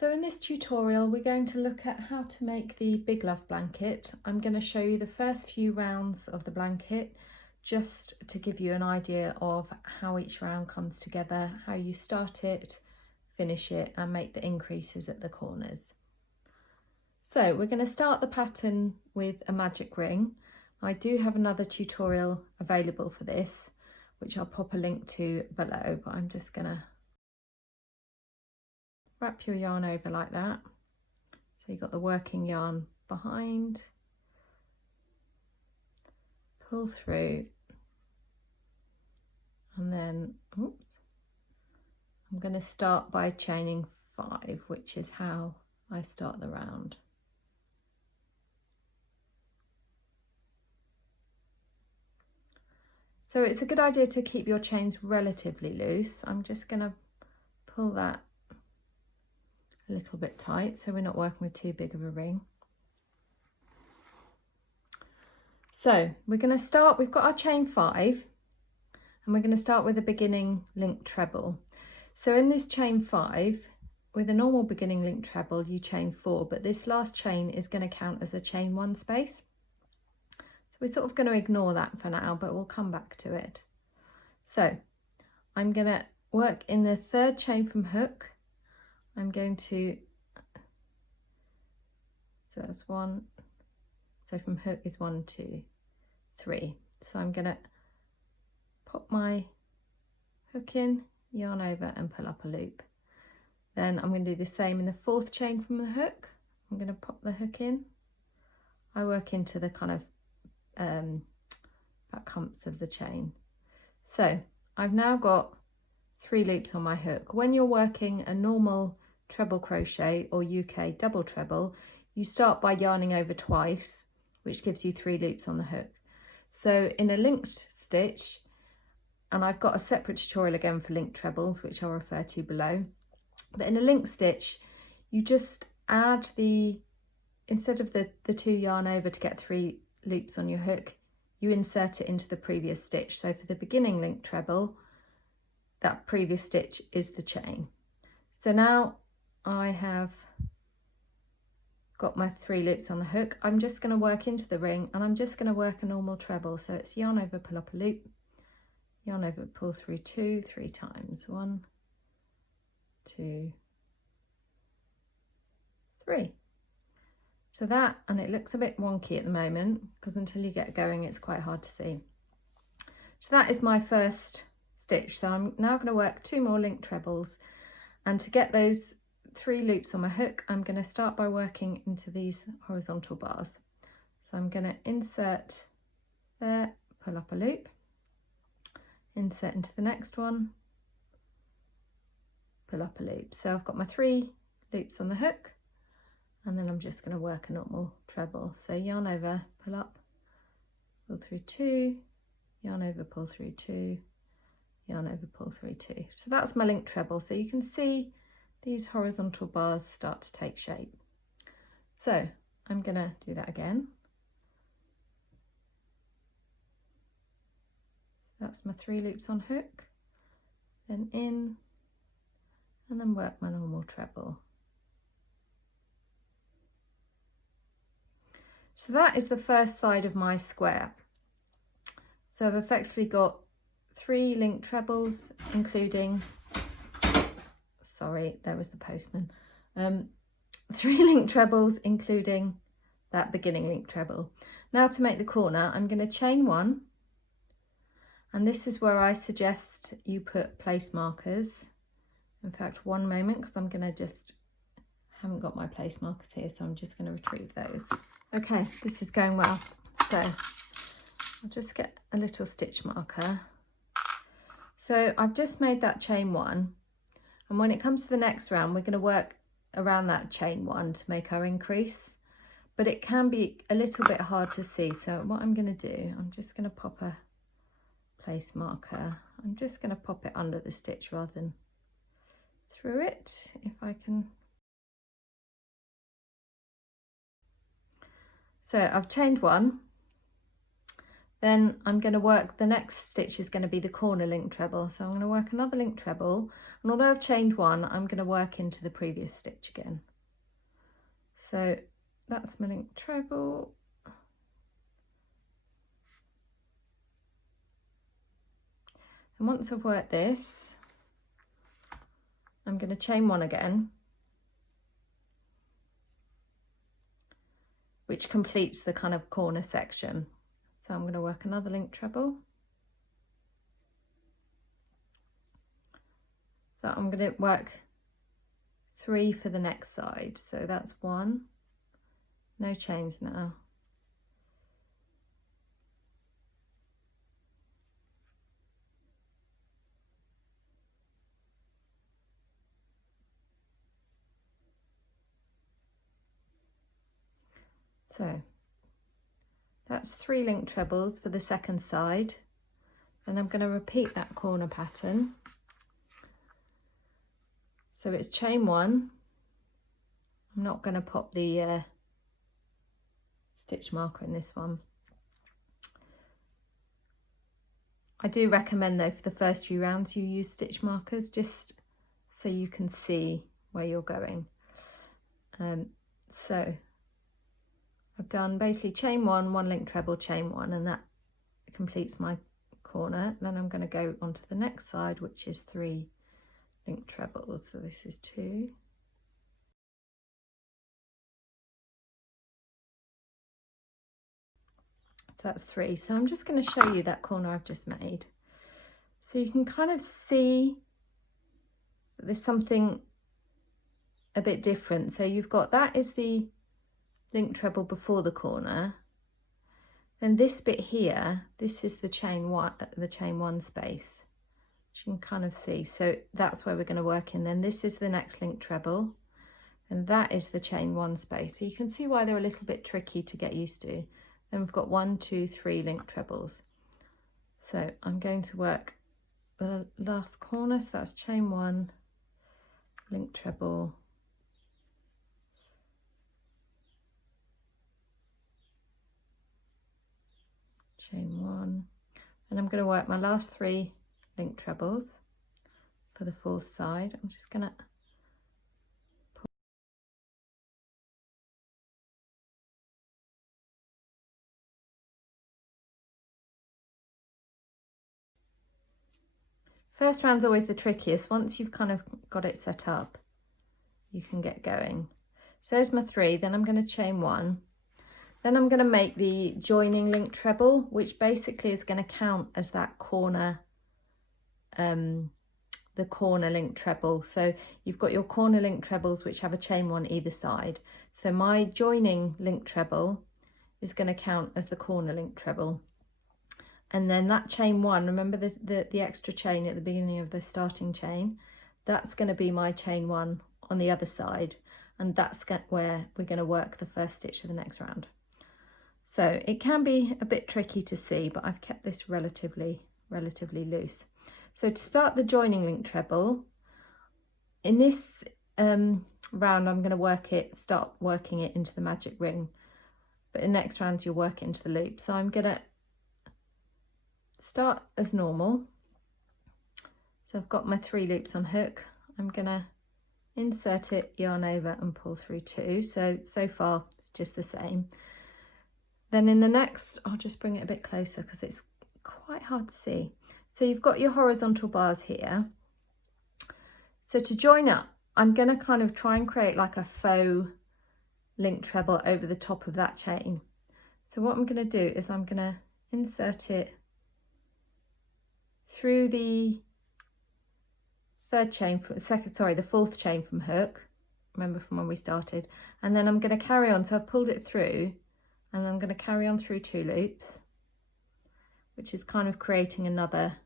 So in this tutorial we're going to look at how to make the Big Love blanket. I'm going to show you the first few rounds of the blanket just to give you an idea of how each round comes together, how you start it, finish it and make the increases at the corners. So we're going to start the pattern with a magic ring. I do have another tutorial available for this which I'll pop a link to below, but I'm just going to wrap your yarn over like that. So you've got the working yarn behind, pull through, and then, oops, I'm going to start by chaining 5, which is how I start the round. So it's a good idea to keep your chains relatively loose. I'm just going to pull that a little bit tight so we're not working with too big of a ring. So we're going to start, we've got our chain 5 and we're going to start with a beginning linked treble. So in this chain 5, with a normal beginning linked treble you chain 4, but this last chain is going to count as a chain 1 space. So we're sort of going to ignore that for now, but we'll come back to it. So I'm going to work in the 3rd chain from hook. I'm going to, so that's 1, so from hook is 1, 2, 3. So I'm going to pop my hook in, yarn over and pull up a loop. Then I'm going to do the same in the 4th chain from the hook. I'm going to pop the hook in. I work into the kind of back humps of the chain. So I've now got 3 loops on my hook. When you're working a normal treble crochet or UK double treble, you start by yarning over twice, which gives you 3 loops on the hook. So in a linked stitch, and I've got a separate tutorial again for linked trebles, which I'll refer to below, but in a linked stitch, you just add instead of the 2 yarn over to get 3 loops on your hook, you insert it into the previous stitch. So for the beginning linked treble, that previous stitch is the chain. So now I have got my 3 loops on the hook. I'm just going to work into the ring and I'm just going to work a normal treble. So it's yarn over, pull up a loop, yarn over, pull through 2, 3 times. 1, 2, 3. So that, and it looks a bit wonky at the moment because until you get going it's quite hard to see. So that is my first stitch. So I'm now going to work 2 more linked trebles, and to get those 3 loops on my hook I'm going to start by working into these horizontal bars. So I'm going to insert there, pull up a loop, insert into the next one, pull up a loop. So I've got my 3 loops on the hook, and then I'm just going to work a normal treble. So yarn over, pull up, pull through 2, yarn over, pull through 2, yarn over, pull through 2. So that's my linked treble. So you can see these horizontal bars start to take shape. So I'm going to do that again. That's my 3 loops on hook, then in, and then work my normal treble. So that is the first side of my square. So I've effectively got 3 linked trebles, including, sorry, there was the postman. 3 linked trebles, including that beginning linked treble. Now to make the corner, I'm going to chain 1, and this is where I suggest you put place markers. In fact, one moment, because I'm going to haven't got my place markers here, so I'm just going to retrieve those. Okay, this is going well. So I'll just get a little stitch marker. So I've just made that chain 1, and when it comes to the next round we're going to work around that chain 1 to make our increase, but it can be a little bit hard to see. So what I'm going to do, I'm just going to pop a place marker. I'm just going to pop it under the stitch rather than through it, if I can. So I've chained 1, Then I'm going to work, the next stitch is going to be the corner link treble. So I'm going to work another link treble, and although I've chained one, I'm going to work into the previous stitch again. So that's my link treble. And once I've worked this, I'm going to chain one again, which completes the kind of corner section. So I'm going to work another link treble. So I'm going to work 3 for the next side. So that's 1, no chains now. So that's 3 link trebles for the second side, and I'm going to repeat that corner pattern. So it's chain 1. I'm not going to pop the stitch marker in this one. I do recommend though for the first few rounds you use stitch markers just so you can see where you're going. So I've done basically chain 1, 1 link treble, chain 1, and that completes my corner. Then I'm going to go on to the next side, which is 3 link trebles. So this is 2. So that's 3. So I'm just going to show you that corner I've just made. So you can kind of see that there's something a bit different. So you've got, that is the link treble before the corner. Then this bit here, this is the chain 1 space, which you can kind of see. So that's where we're going to work in. Then this is the next link treble, and that is the chain 1 space. So you can see why they're a little bit tricky to get used to. Then we've got 1, 2, 3 link trebles. So I'm going to work the last corner. So that's chain 1, link treble, chain 1, and I'm going to work my last 3 link trebles for the 4th side. I'm just going to first round's always the trickiest. Once you've kind of got it set up, you can get going. So there's my 3, then I'm going to chain 1. Then I'm going to make the joining link treble, which basically is going to count as that corner, the corner link treble. So you've got your corner link trebles, which have a chain 1 either side. So my joining link treble is going to count as the corner link treble. And then that chain 1, remember the extra chain at the beginning of the starting chain, that's going to be my chain 1 on the other side. And that's where we're going to work the first stitch of the next round. So it can be a bit tricky to see, but I've kept this relatively loose. So to start the joining link treble, in this round I'm going to start working it into the magic ring, but in the next round you'll work it into the loop. So I'm going to start as normal. So I've got my 3 loops on hook. I'm going to insert it, yarn over and pull through 2. So far it's just the same. Then in the next, I'll just bring it a bit closer because it's quite hard to see. So you've got your horizontal bars here. So to join up, I'm going to kind of try and create like a faux link treble over the top of that chain. So what I'm going to do is I'm going to insert it through the the 4th chain from hook, remember from when we started, and then I'm going to carry on. So I've pulled it through, and I'm going to carry on through 2 loops, which is kind of creating another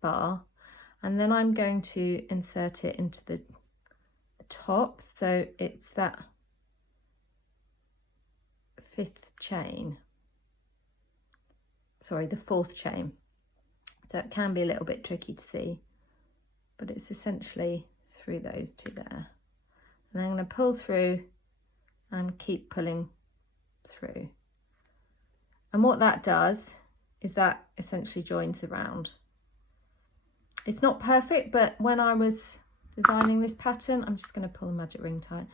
bar, and then I'm going to insert it into the top. So it's that 5th chain, sorry, the 4th chain. So it can be a little bit tricky to see, but it's essentially through those 2 there. And then I'm going to pull through and keep pulling through. And what that does is that essentially joins the round. It's not perfect, but when I was designing this pattern, I'm just going to pull the magic ring tight.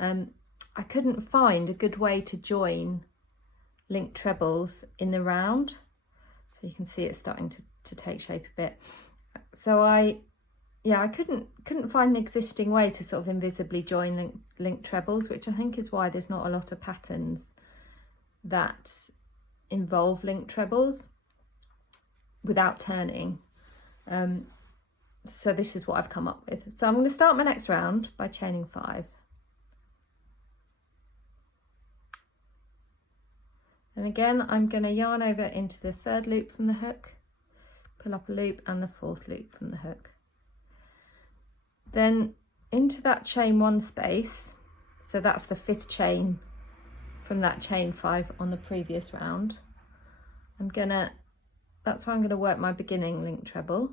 I couldn't find a good way to join linked trebles in the round. So you can see it's starting to take shape a bit. So I couldn't find an existing way to sort of invisibly join linked trebles, which I think is why there's not a lot of patterns that involve linked trebles without turning. So this is what I've come up with. So I'm going to start my next round by chaining 5. And again, I'm going to yarn over into the 3rd loop from the hook, pull up a loop, and the 4th loop from the hook. Then into that chain 1 space, so that's the 5th chain from that chain 5 on the previous round. That's where I'm going to work my beginning linked treble.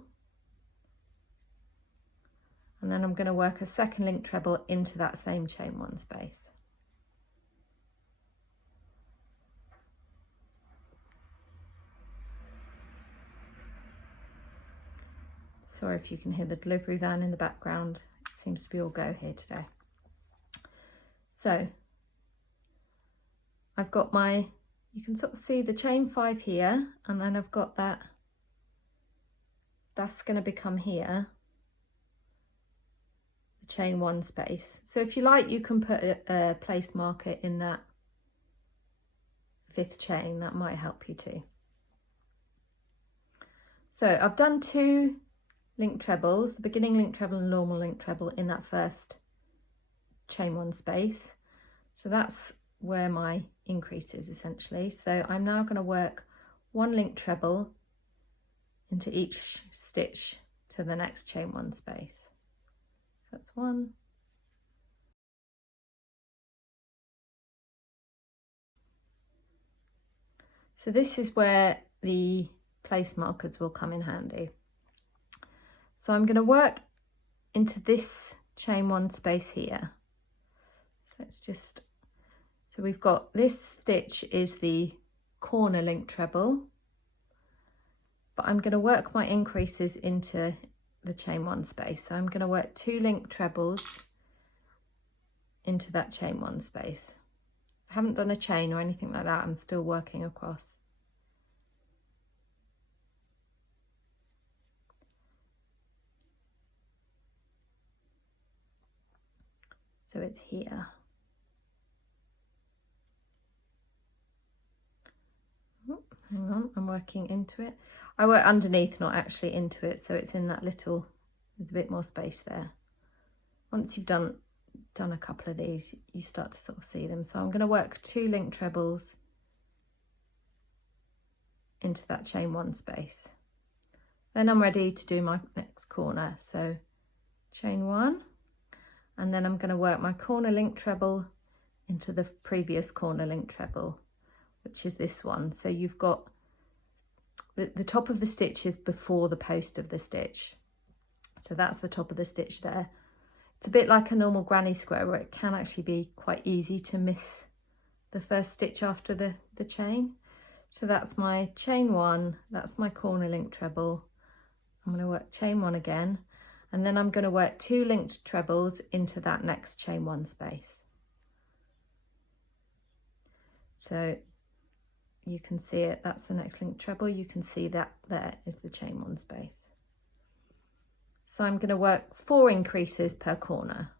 And then I'm going to work a 2nd linked treble into that same chain 1 space. Sorry if you can hear the delivery van in the background. It seems to be all go here today. So I've got you can sort of see the chain 5 here, and then I've got that's going to become here, the chain 1 space. So if you like, you can put a place marker in that 5th chain. That might help you too. So I've done 2 linked trebles, the beginning linked treble and normal linked treble in that first chain 1 space. So that's where my increase is essentially. So I'm now going to work 1 linked treble into each stitch to the next chain 1 space. That's 1. So this is where the place markers will come in handy. So I'm going to work into this chain 1 space here. So we've got this stitch is the corner linked treble, but I'm going to work my increases into the chain 1 space. So I'm going to work 2 linked trebles into that chain 1 space. I haven't done a chain or anything like that. I'm still working across. So it's here. Oh, hang on, I'm working into it. I work underneath, not actually into it, so it's in that little, there's a bit more space there. Once you've done a couple of these, you start to sort of see them. So I'm going to work 2 linked trebles into that chain 1 space. Then I'm ready to do my next corner. So chain 1. And then I'm going to work my corner linked treble into the previous corner linked treble, which is this one. So you've got the top of the stitch is before the post of the stitch. So that's the top of the stitch there. It's a bit like a normal granny square where it can actually be quite easy to miss the first stitch after the chain. So that's my chain 1, that's my corner linked treble. I'm going to work chain 1 again. And then I'm going to work 2 linked trebles into that next chain 1 space. So you can see it, that's the next linked treble. You can see that there is the chain 1 space. So I'm going to work 4 increases per corner,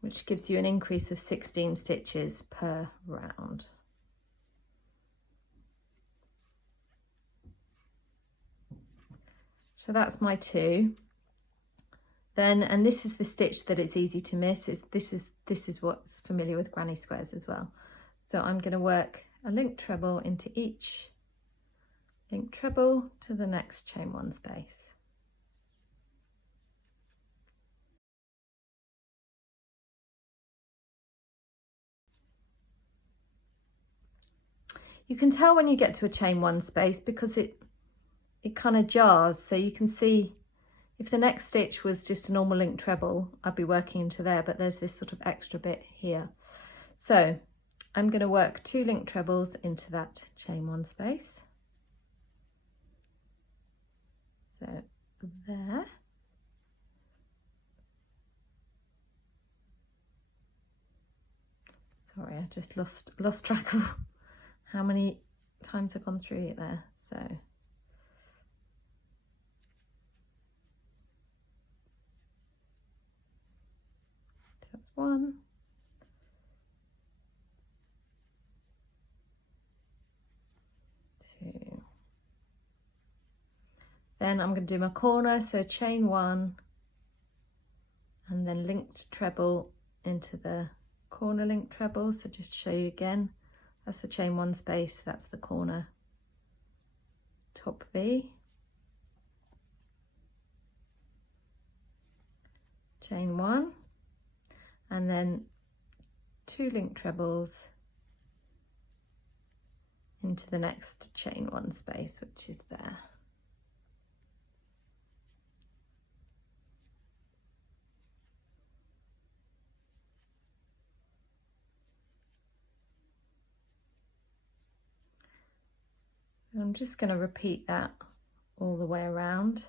which gives you an increase of 16 stitches per round. So that's my 2. Then, and this is the stitch that it's easy to miss. This is what's familiar with granny squares as well. So I'm going to work a linked treble into each linked treble to the next chain 1 space. You can tell when you get to a chain 1 space because it kind of jars, so you can see if the next stitch was just a normal linked treble, I'd be working into there, but there's this sort of extra bit here. So I'm going to work 2 link trebles into that chain 1 space. So there. Sorry, I just lost track of how many times I've gone through it there. So that's 1. 2. Then I'm going to do my corner, so chain 1 and then linked treble into the corner linked treble. So just to show you again, that's the chain 1 space, that's the corner top V, chain 1 and then 2 linked trebles into the next chain 1 space, which is there. I'm just going to repeat that all the way around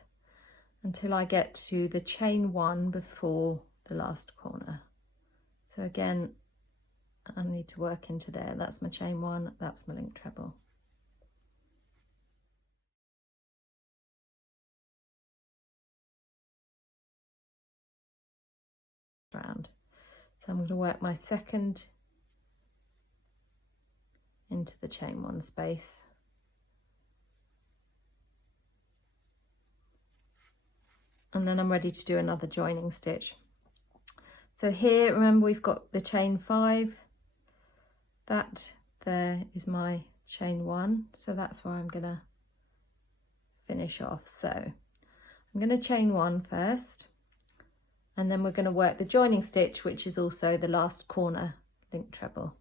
until I get to the chain 1 before the last corner. So again, I need to work into there. That's my chain 1, that's my link treble. Round. So I'm going to work my second into the chain 1 space. And then I'm ready to do another joining stitch. So here, remember, we've got the chain 5. That there is my chain 1. So that's where I'm going to finish off. So I'm going to chain 1 first, and then we're going to work the joining stitch, which is also the last corner link treble.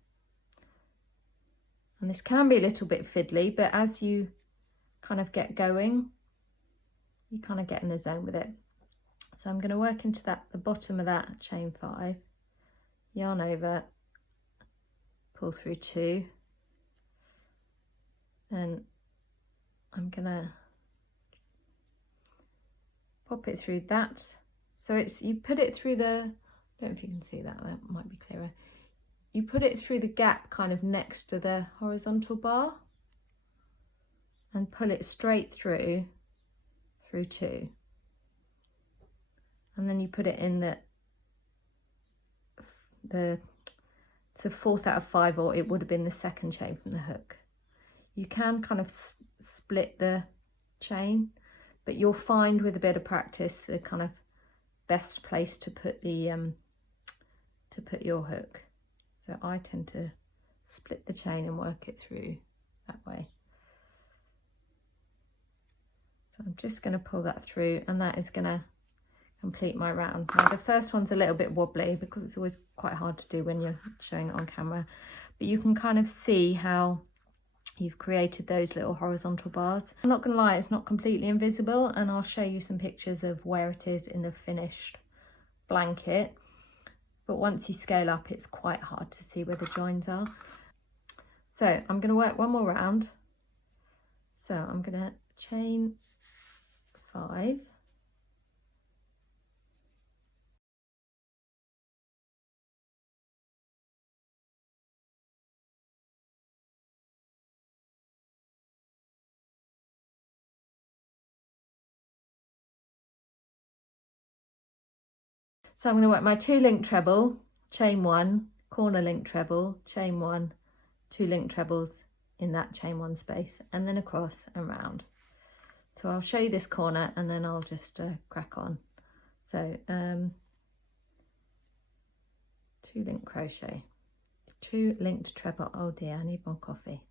And this can be a little bit fiddly, but as you kind of get going, you kind of get in the zone with it. So I'm going to work into that, the bottom of that chain 5, yarn over, pull through 2, and I'm going to pop it through that. So it's, you put it through the, I don't know if you can see that, that might be clearer. You put it through the gap kind of next to the horizontal bar and pull it straight through 2. And then you put it in it's the 4th out of 5, or it would have been the 2nd chain from the hook. You can kind of split the chain, but you'll find with a bit of practice the kind of best place to put the your hook. So I tend to split the chain and work it through that way. So I'm just going to pull that through, and that is going to complete my round. Now the first one's a little bit wobbly because it's always quite hard to do when you're showing it on camera, but you can kind of see how you've created those little horizontal bars. I'm not gonna lie, it's not completely invisible, and I'll show you some pictures of where it is in the finished blanket, but once you scale up it's quite hard to see where the joins are. So I'm going to work one more round. So I'm going to chain 5, so I'm going to work my 2 link treble, chain 1, corner link treble, chain 1, 2 link trebles in that chain 1 space, and then across and round. So I'll show you this corner and then I'll just crack on. So 2 link crochet, 2 linked treble. Oh dear, I need more coffee.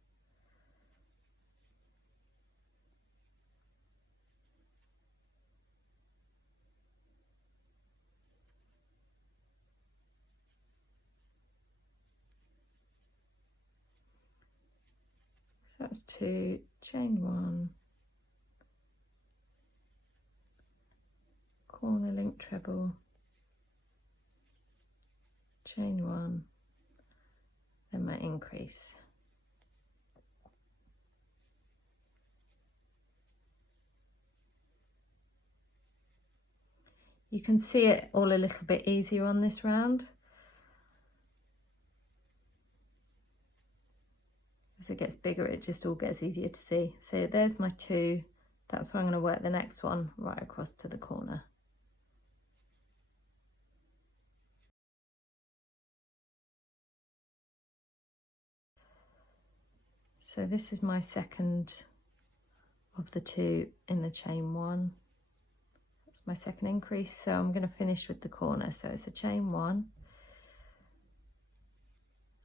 So that's 2, chain 1, corner link treble, chain 1, then my increase. You can see it all a little bit easier on this round. As it gets bigger, it just all gets easier to see. So there's my 2. That's where I'm going to work the next one right across to the corner. So this is my second of the 2 in the chain 1. That's my second increase, so I'm going to finish with the corner. So it's a chain 1.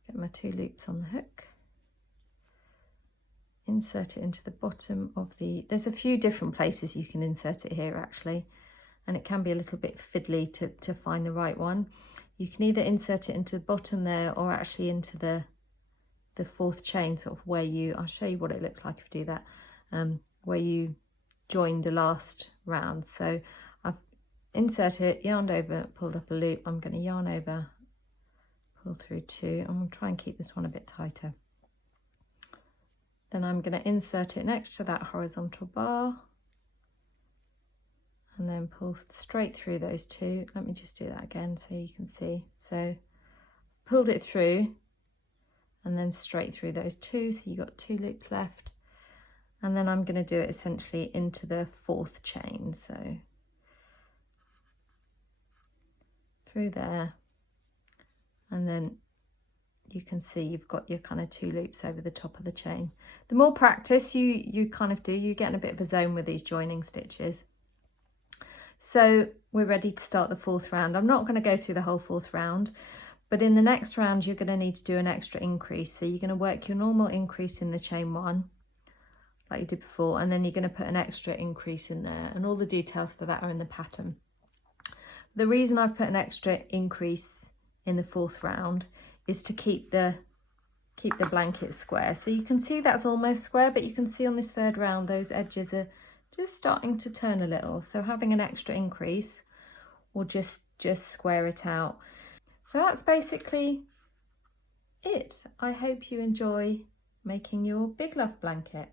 Get my 2 loops on the hook. Insert it into the bottom of the, there's a few different places you can insert it here actually, and it can be a little bit fiddly to find the right one. You can either insert it into the bottom there or actually into the 4th chain, sort of where you, I'll show you what it looks like if you do that, where you join the last round. So I've inserted it, yarned over, pulled up a loop. I'm going to yarn over, pull through 2. I'm going to try and keep this one a bit tighter. Then I'm going to insert it next to that horizontal bar and then pull straight through those 2. Let me just do that again so you can see. So pulled it through and then straight through those 2, so you've got 2 loops left. And then I'm going to do it essentially into the 4th chain, so through there, and then you can see you've got your kind of 2 loops over the top of the chain. The more practice you kind of do, you get in a bit of a zone with these joining stitches. So we're ready to start the 4th round. I'm not going to go through the whole 4th round, but in the next round you're going to need to do an extra increase. So you're going to work your normal increase in the chain 1 like you did before, and then you're going to put an extra increase in there, and all the details for that are in the pattern. The reason I've put an extra increase in the 4th round is to keep the blanket square. So you can see that's almost square, but you can see on this 3rd round those edges are just starting to turn a little. So having an extra increase will just square it out. So that's basically it. I hope you enjoy making your Big Love blanket.